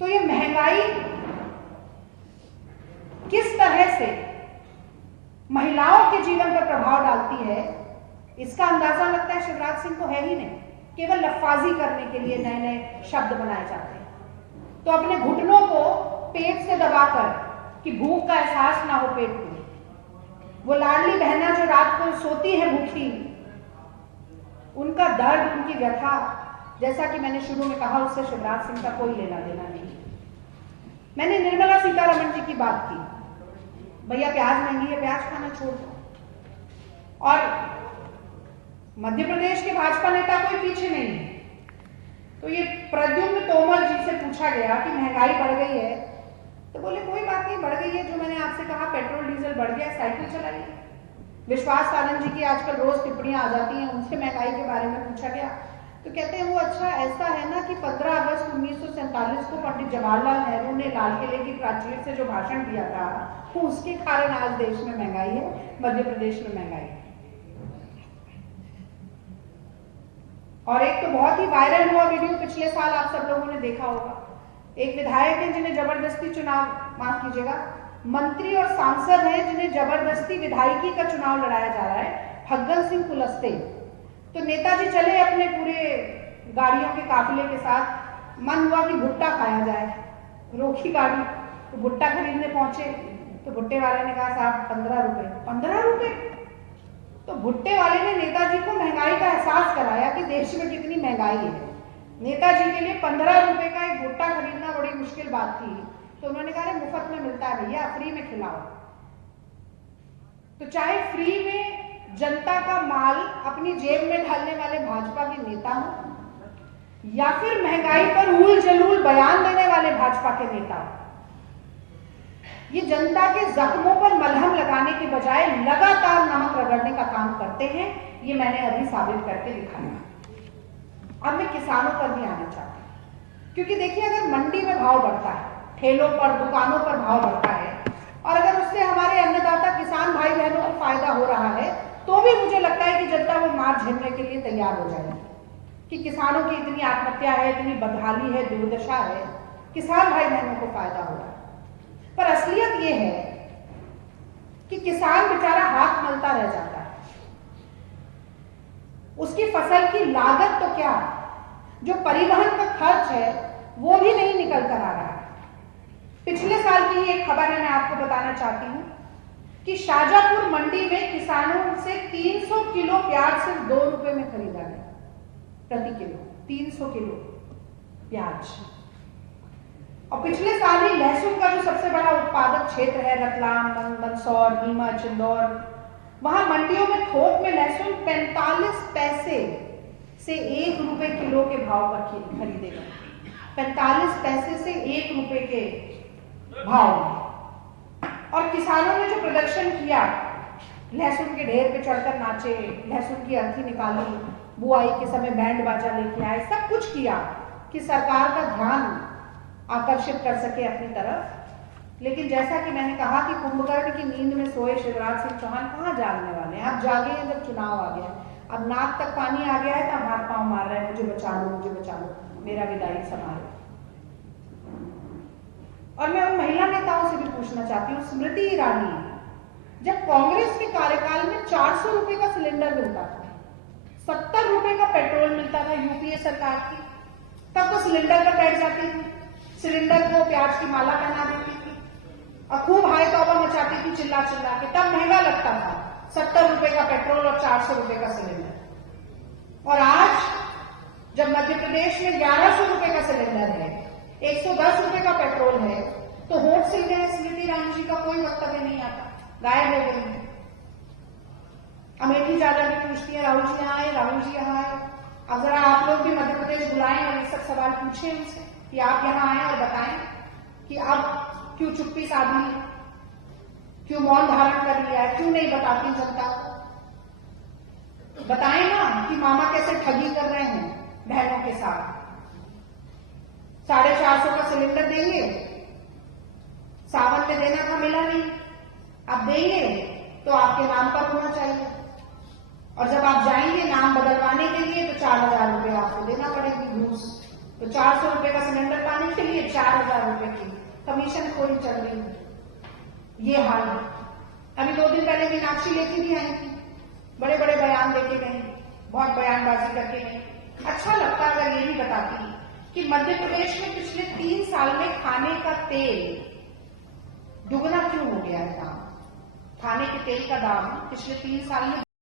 तो ये महंगाई किस तरह से महिलाओं के जीवन पर प्रभाव डालती है, इसका अंदाजा लगता है शिवराज सिंह को है ही नहीं। केवल लफ्फाजी करने के लिए नए नए शब्द बनाए जाते हैं। तो अपने घुटनों को पेट से दबाकर कि भूख का एहसास ना हो पेट में, वो लाडली बहना जो रात को सोती है भूखी, उनका दर्द, उनकी व्यथा, जैसा कि मैंने शुरू में कहा, उससे शिवराज सिंह का कोई लेना देना नहीं। मैंने निर्मला सीतारमण जी की बात की, भैया प्याज महंगी है, प्याज खाना छोड़ दो। और मध्य प्रदेश के भाजपा नेता कोई पीछे नहीं है। तो ये प्रद्युम्न तोमर जी से पूछा गया कि महंगाई बढ़ गई है, तो बोले कोई बात नहीं, बढ़ गई है, जो मैंने आपसे कहा पेट्रोल डीजल बढ़ गया, साइकिल चलाइए। विश्वास सालन जी की आजकल रोज टिप्पणियां आ जाती हैं, उनसे महंगाई के बारे में पूछा गया तो कहते हैं वो अच्छा ऐसा है ना कि 15 अगस्त 1947 को पंडित जवाहरलाल नेहरू ने लाल किले की प्राचीर से जो भाषण दिया था, वो उसके कारण आज देश में महंगाई है, मध्य प्रदेश में महंगाई है। और एक तो बहुत ही वायरल हुआ वीडियो पिछले साल आप सब लोगों ने देखा होगा, एक विधायक है जिन्हें जबरदस्ती चुनाव, माफ कीजिएगा, मंत्री और सांसद हैं जिन्हें जबरदस्ती विधायकी का चुनाव लड़ाया जा रहा है, फग्गन सिंह कुलस्ते। तो नेताजी चले अपने पूरे गाड़ियों के काफिले के साथ, मन हुआ कि भुट्टा खाया जाए, रोकी गाड़ी, तो भुट्टा खरीदने पहुंचे तो भुट्टे वाले ने कहा साहब 15 रुपए। 15 रुपए? तो भुट्टे वाले ने नेताजी को महंगाई का एहसास कराया कि देश में कितनी महंगाई है। नेताजी के लिए 15 रुपए का एक भुट्टा खरीदना बड़ी मुश्किल बात थी, तो उन्होंने कहा मुफ्त में मिलता है भैया, फ्री में खिलाओ। तो चाहे फ्री में जनता का माल अपनी जेब में डालने वाले भाजपा के नेता हो या फिर महंगाई पर उल जलूल बयान देने वाले भाजपा के नेता हो, ये जनता के जख्मों पर मलहम लगाने के बजाय लगातार नमक रगड़ने का काम करते हैं। ये मैंने अभी साबित करके दिखाया। अब मैं किसानों पर भी आना चाहती हूँ, क्योंकि देखिए अगर मंडी में भाव बढ़ता है, ठेलों पर, दुकानों पर भाव बढ़ता है, और अगर उससे हमारे अन्नदाता किसान भाई बहनों को फायदा हो रहा है, तो भी मुझे लगता है कि जनता वो मार झेलने के लिए तैयार हो जाएगी कि किसानों की इतनी आत्महत्या है, इतनी बदहाली है, दुर्दशा है, किसान भाई बहनों को फायदा हो रहा है। पर असलियत ये है कि किसान बेचारा हाथ मलता रह जाता है। उसकी फसल की लागत तो क्या, जो परिवहन का खर्च है वो भी नहीं निकल कर आ रहा है। पिछले साल की ही एक खबर है, मैं आपको बताना चाहती हूं कि शाजापुर मंडी में किसानों से 300 किलो प्याज सिर्फ 2 रुपए में खरीदा गया प्रति किलो। 300 किलो प्याज। और पिछले साल ही लहसुन का जो सबसे बड़ा उत्पादक क्षेत्र है, रतलाम, मंदसौर, नीमच, इंदौर, वहां मंडियों में थोक में लहसुन 45 पैसे से 1 रुपए किलो के भाव पर खरीदे गए। 45 पैसे से 1 रुपए के भाव। और किसानों ने जो प्रदर्शन किया, लहसुन के ढेर पे चढ़कर नाचे, लहसुन की अर्थी निकाली, बुआई के समय बैंड बाजा लेके आए, सब कुछ किया कि सरकार का ध्यान आकर्षित कर सके अपनी तरफ। लेकिन जैसा कि मैंने कहा कि कुंभकर्ण की नींद में सोए शिवराज सिंह चौहान कहाँ जागने वाले हैं। आप जागे हैं जब चुनाव आ गया, अब नाक तक पानी आ गया है, तब हाथ पांव मार रहे हैं, मुझे बचा लो, मुझे बचा लो, मेरा विदाई समारोह। और मैं उन महिला नेताओं से भी पूछना चाहती हूँ, स्मृति ईरानी, जब कांग्रेस के कार्यकाल में 400 रुपए का सिलेंडर मिलता था, 70 रुपए का पेट्रोल मिलता था यूपीए सरकार की, तब तो सिलेंडर पर बैठ जाती थी, सिलेंडर को प्याज की माला पहना देती थी और खूब हाय तौबा मचाती थी चिल्ला चिल्ला के। तब महंगा लगता था 70 रुपए का पेट्रोल और 400 रुपए का सिलेंडर। और आज जब मध्य प्रदेश में 1100 रुपए का सिलेंडर है, 110 रुपए का पेट्रोल है, तो होठ सिल गए स्मृति ईरानी जी का कोई वक्तव्य नहीं आता, गायब हो गई है। अमेठी ज्यादा भी पूछती है राहुल जी यहाँ आए, राहुल जी यहाँ आए। अब जरा आप लोग भी मध्य प्रदेश बुलाएं और ये सब सवाल पूछें उनसे कि आप यहाँ आए और बताएं कि अब क्यों चुप्पी साधी है, क्यों मौन धारण कर लिया है, क्यों नहीं बताती जनता को। बताएं ना कि मामा कैसे ठगी कर रहे हैं बहनों के साथ। 450 का सिलेंडर देंगे, सावन में देना था मिला नहीं, अब देंगे तो आपके नाम पर होना चाहिए, और जब आप जाएंगे नाम बदलवाने के लिए तो 4000 रुपए आपको देना पड़ेगी घूस। तो 400 रुपए का सिलेंडर पाने के लिए 4000 कमीशन खोरी चल रही है, ये हाल है। अभी 2 दिन पहले मीनाक्षी लेखी भी आई थी, बड़े बड़े बयान देके गए, बहुत बयानबाजी करके गए। अच्छा लगता अगर ये भी बताती कि मध्य प्रदेश में पिछले 3 साल में खाने का तेल दुगना क्यों हो गया है दाम। खाने के तेल का दाम पिछले 3 साल में